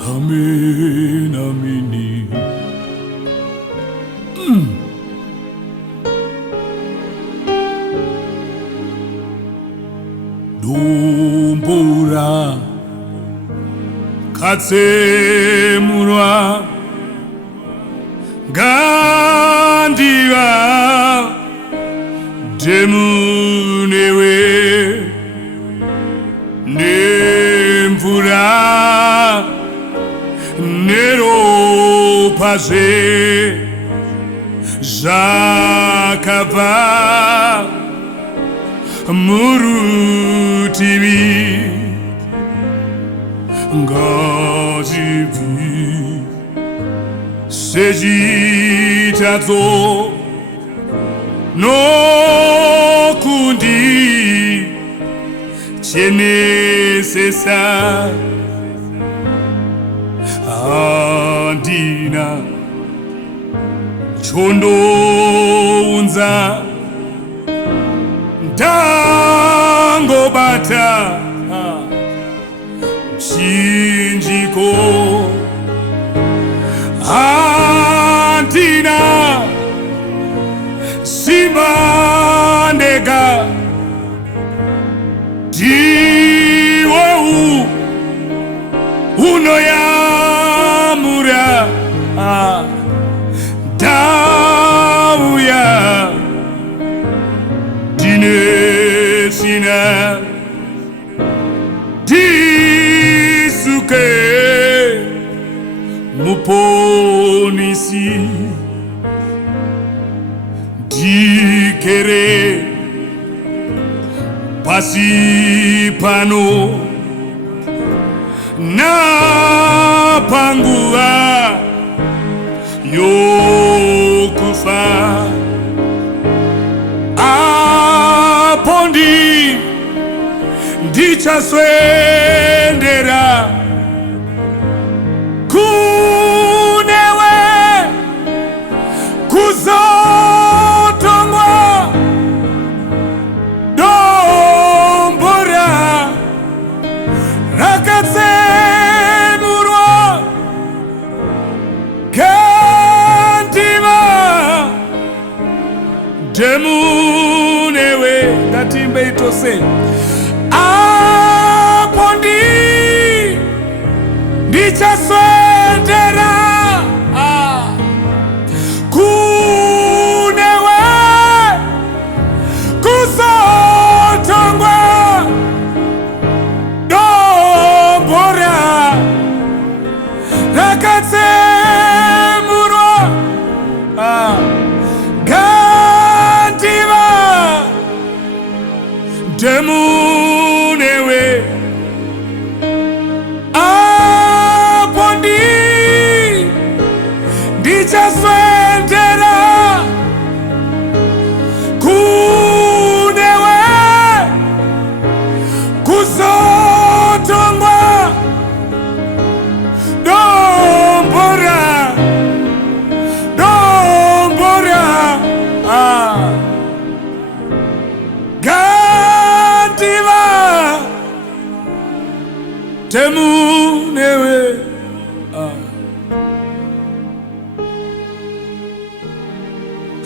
Amen, amen. Dombora katsemurwa gandiva demunewe nemvura neropaze zakabva murutivi ngazibvi sechitadzo nokundi chenesesa handina chondounza ndangobata chinjiko handina simandega diweu unoyamura dauya dinesina disuke muponisi dikere pasipano napangua yokufa apondi ndichaswendera kunewe kuzotongwa dombora rakatsemurwa kandiva demunewe ngatimbe itose apondi ndichaswendera kunewe kuzotongwa dombora rakatsemurwa gandiva demunewe apondi ndichaswendera kunewe kuzotongwa dombora gandiva demunewe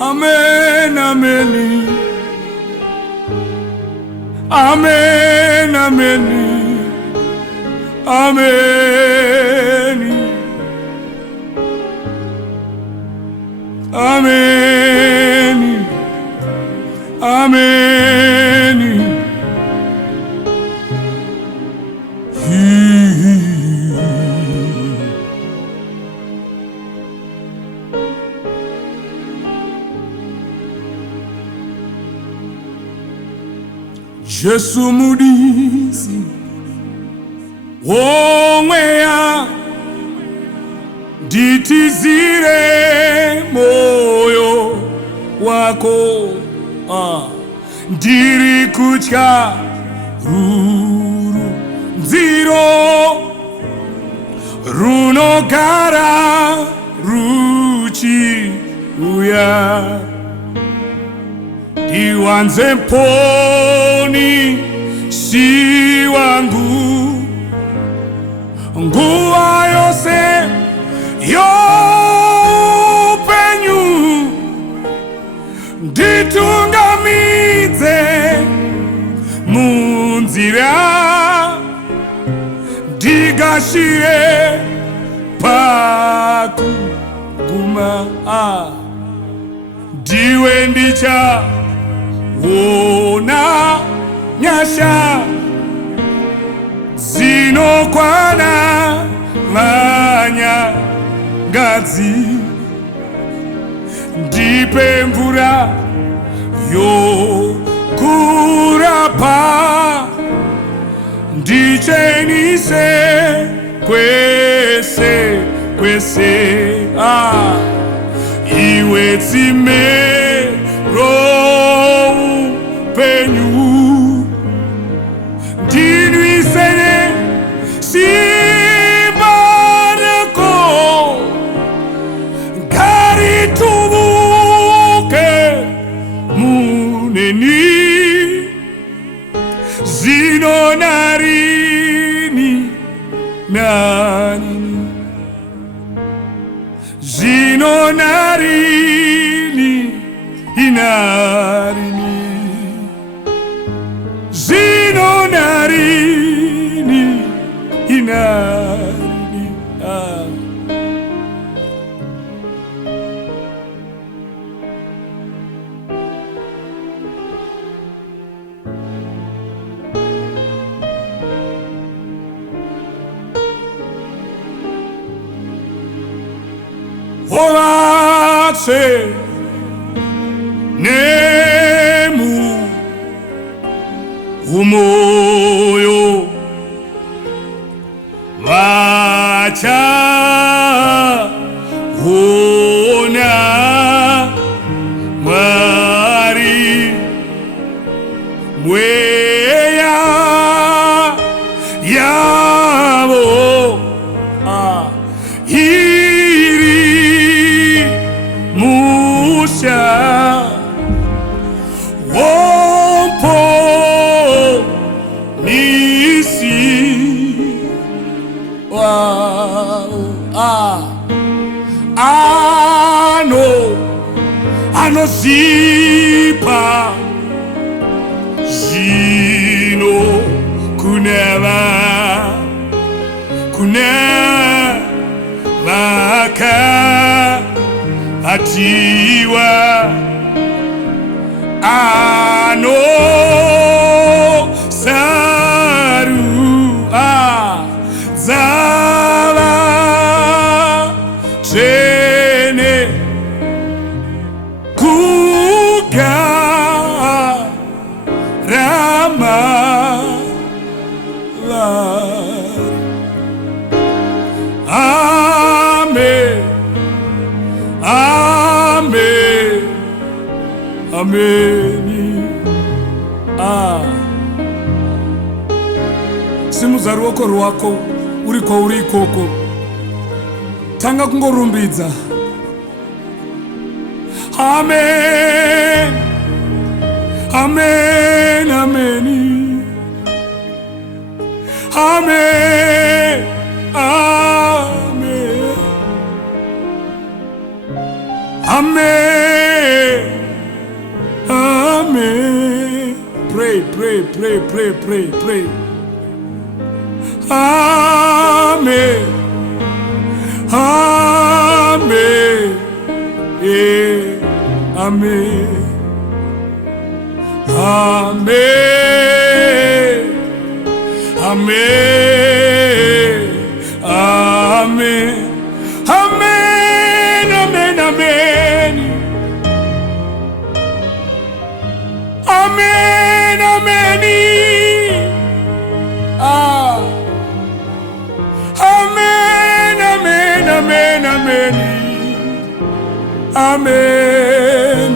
amen, amen, amen, amen, amen, amen, amen. Jesu mudisi womweya ditizire moyo wako ndiri kutya ruru nziro runogara ruchi uya diwanze poni si wangu, nguva yose y'upenyu nditungamize mu nzira, ndigashire pakuguma. Ndiwe ndichawona nyasha zinokwana vanyangadzi, ndipe mvura yokurapa, ndichenise kwese kwese. Iwe tsime roupenyu, ndinwisene simba rako, ngaritubuke muneni, zino narini narini, zino narini inarini, zino narini inarini. Ovatse nemu umoyo vacha ona Mwari mweya yavo iri musha wompo nisi. Anozipa zino kuneva kunevaka atiwa ano saru zava tene kuga rama amen amen amen. Simuza ruoko rwako uriko urikoko, tanga kungorumbidza. Amen amen amen amen amen amen amen. Pray pray pray pray pray pray. Amen amen amen amen amen amen amen amen amen amen amen. Amen amen amen amen amen.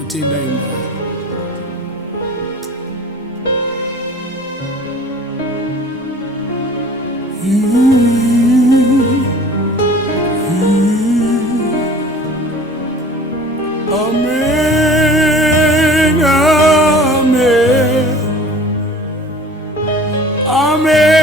Utenda imani. Amen, amen, amen.